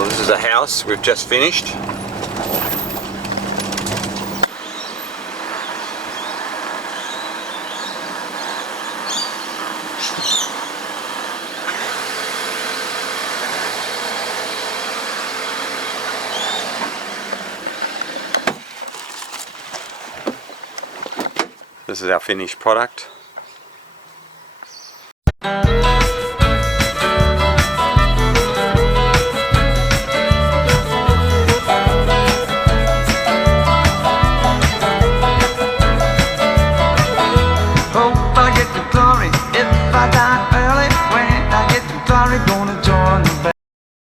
Well, this is a house we've just finished. This is our finished product.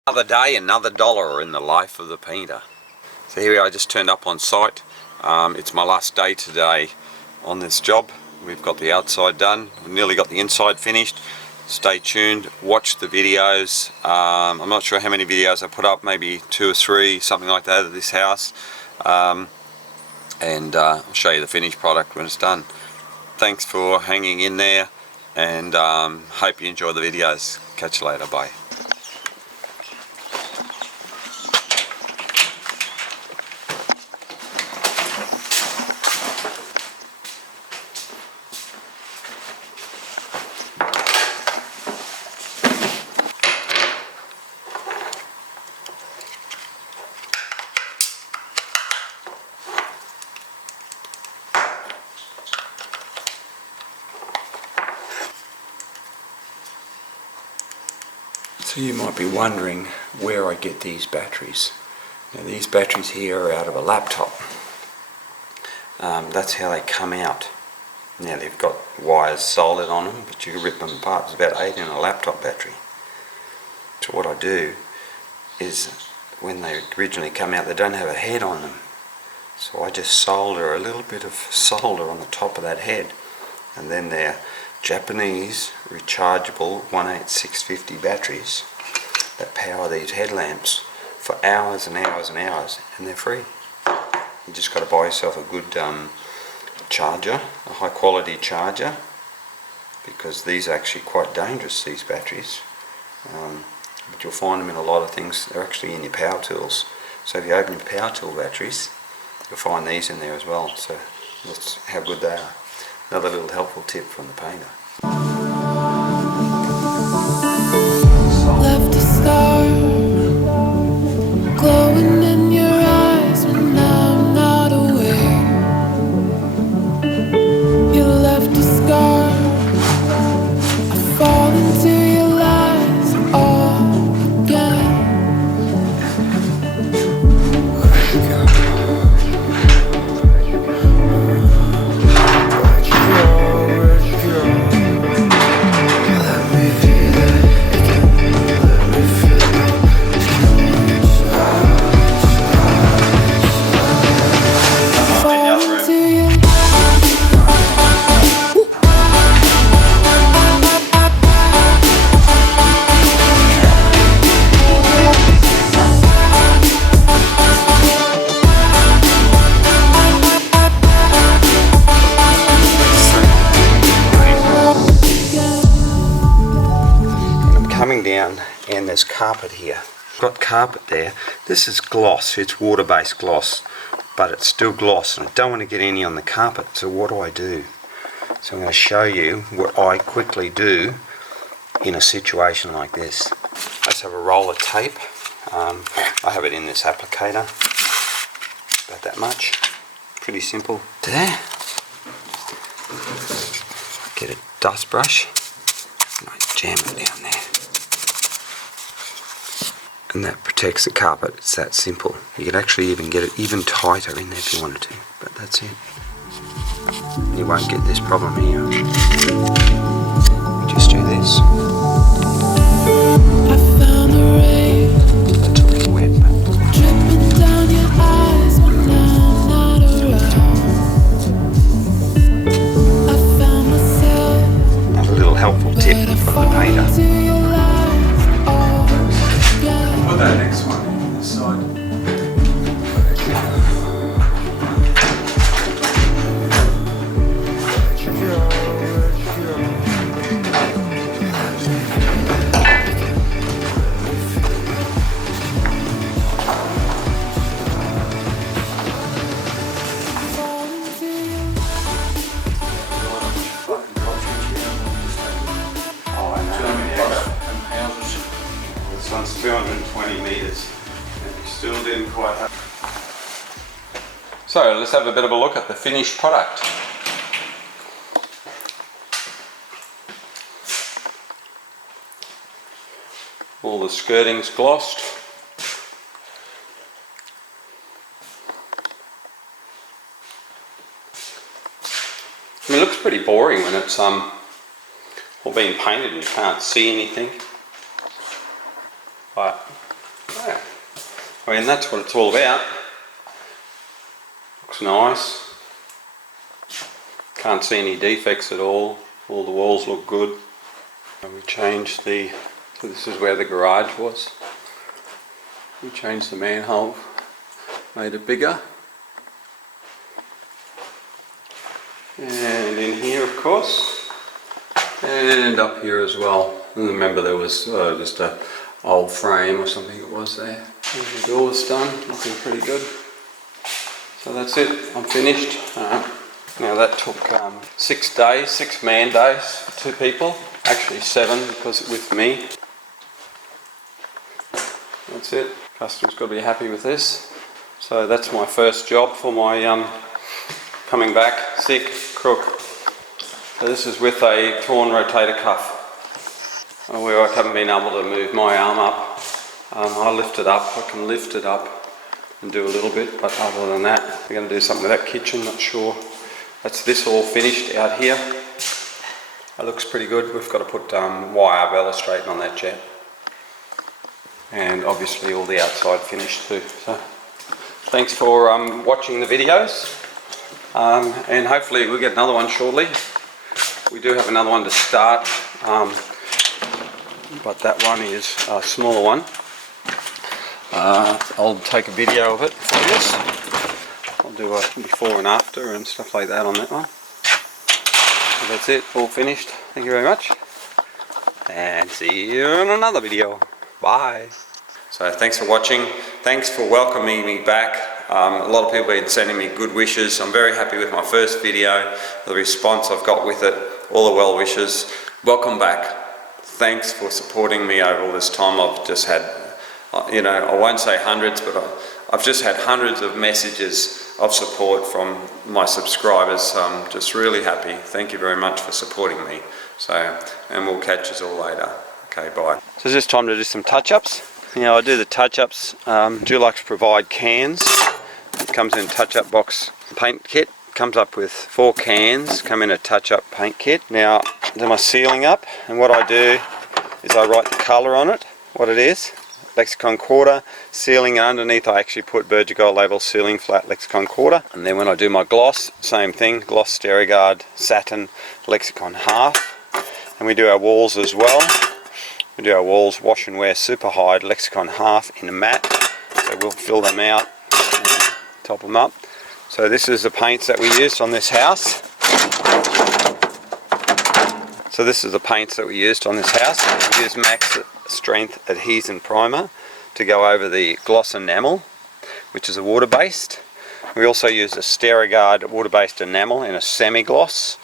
Another day, another dollar in the life of the painter. So here we are, I just turned up on site. It's my last day today on this job. We've got the outside done, we've nearly got the inside finished. Stay tuned, watch the videos. I'm not sure how many videos I put up, maybe 2 or 3, something like that, of this house. I'll show you the finished product when it's done. Thanks for hanging in there, and hope you enjoy the videos. Catch you later, bye. So you might be wondering where I get these batteries. Now these batteries here are out of a laptop. That's how they come out. Now they've got wires soldered on them, but you can rip them apart. There's about 8 in a laptop battery. So what I do is, when they originally come out, they don't have a head on them. So I just solder a little bit of solder on the top of that head, and then they're Japanese rechargeable 18650 batteries that power these headlamps for hours and hours and hours, and they're free. You just got to buy yourself a good charger, a high quality charger, because these are actually quite dangerous, these batteries. But you'll find them in a lot of things. They're actually in your power tools. So if you open your power tool batteries, you'll find these in there as well. So that's how good they are. Another little helpful tip from the painter. Left a scar glowing in your eyes when I'm not aware. You left a scar. I fall into your lies all again. Down, and there's carpet here. Got carpet there. This is gloss, it's water-based gloss, but it's still gloss, and I don't want to get any on the carpet. So what do? So I'm going to show you what I quickly do in a situation like this. I just have a roll of tape. I have it in this applicator, about that much. Pretty simple. There. Get a dust brush and I jam it down there. And that protects the carpet. It's that simple. You could actually even get it even tighter in there if you wanted to, but that's it. You won't get this problem here. You just do this. I found the rain. It's a little wet, but Dripping down your eyes when I'm not around. I found myself. another little helpful tip from the painter. Put that next one on this side. one's 220 metres, and we still didn't quite have. So let's have a bit of a look at the finished product. All the skirting's glossed. I mean, it looks pretty boring when it's all being painted and you can't see anything. But yeah, I mean, that's what it's all about. Looks nice. Can't see any defects at all. All the walls look good. And we changed so this is where the garage was. We changed the manhole, made it bigger. And in here, of course, and up here as well. And remember, there was just a old frame or something it was there. And the door's done, looking pretty good. So that's it, I'm finished. Now that took 6 days, 6 man days for 2 people. Actually 7 because with me. That's it. Customer's got to be happy with this. So that's my first job for my coming back sick crook. So this is with a torn rotator cuff, where I haven't been able to move my arm up. I lift it up. I can lift it up and do a little bit, but other than that, we're going to do something with that kitchen. Not sure. That's this all finished out here. It looks pretty good. We've got to put wire balustrade on that jet. And obviously all the outside finished too. So thanks for watching the videos, and hopefully we'll get another one shortly. We do have another one to start, but that one is a smaller one. I'll take a video of it for this. I'll do a before and after and stuff like that on that one. So that's it, all finished. Thank you very much, and see you in another video. Bye. So thanks for watching. Thanks for welcoming me back. A lot of people have been sending me good wishes. I'm very happy with my first video, the response I've got with it, all the well wishes. Welcome back. Thanks for supporting me over all this time. I've just had, I won't say hundreds, but I've just had hundreds of messages of support from my subscribers. I'm just really happy. Thank you very much for supporting me. So, and we'll catch us all later. Okay, bye. So it's just time to do some touch-ups. I do the touch-ups. Dulux provide cans. It comes in a touch-up box paint kit. Comes up with 4 cans, come in a touch-up paint kit. Now, I do my sealing up, and what I do is I write the colour on it, what it is. Lexicon quarter, sealing, and underneath I actually put Burger Gold label sealing flat Lexicon quarter. And then when I do my gloss, same thing, gloss Sterigard satin Lexicon half. And we do our walls as well. We do our walls wash and wear super hide Lexicon half in a matte. So we'll fill them out, top them up. So this is the paints that we used on this house. So this is the paints that we used on this house. We used Max Strength Adhesion Primer to go over the gloss enamel, which is a water-based. We also used a Sterigard water-based enamel in a semi-gloss.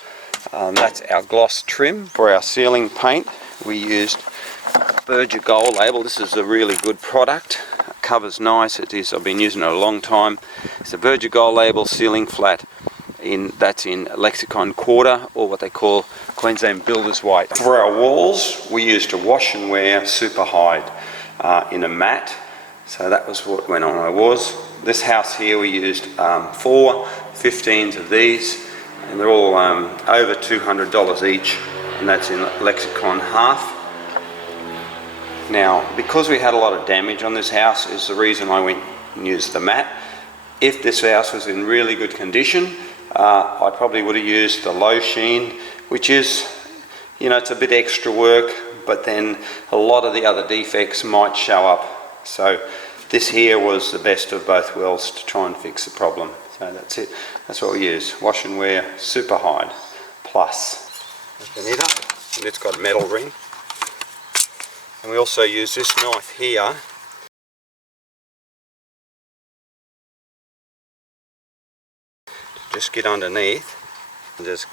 That's our gloss trim. For our ceiling paint, we used Burger Gold label. This is a really good product. It covers nice. It is. I've been using it a long time. It's a Burger Gold label ceiling flat. That's in Lexicon quarter, or what they call Queensland Builders White. For our walls, we used a wash and wear super hide in a matte. So that was what went on our walls. This house here, we used 4 15s of these, and they're all over $200 each, and that's in Lexicon half. Now, because we had a lot of damage on this house is the reason I went and used the matte. If this house was in really good condition, I probably would have used the low sheen, which is, it's a bit extra work, but then a lot of the other defects might show up. So this here was the best of both worlds to try and fix the problem. So that's it. That's what we use. Wash and wear super hide plus. Open it up, and it's got a metal ring. And we also use this knife here to just get underneath and just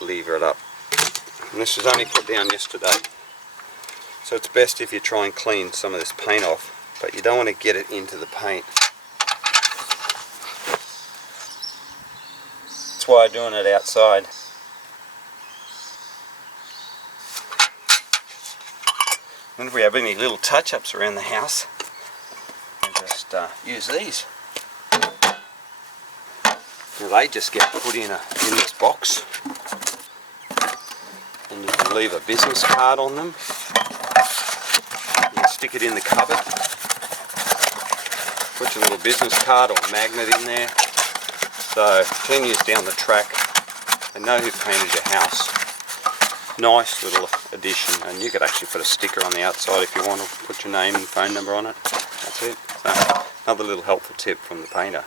lever it up. And this was only put down yesterday. So it's best if you try and clean some of this paint off, but you don't want to get it into the paint. That's why I'm doing it outside. And if we have any little touch-ups around the house, we'll just use these. Now they just get put in this box, and you can leave a business card on them. You can stick it in the cupboard, put your little business card or magnet in there. So 10 years down the track, they know who painted your house. Nice little addition, and you could actually put a sticker on the outside if you want to put your name and phone number on it. That's it. So another little helpful tip from the painter.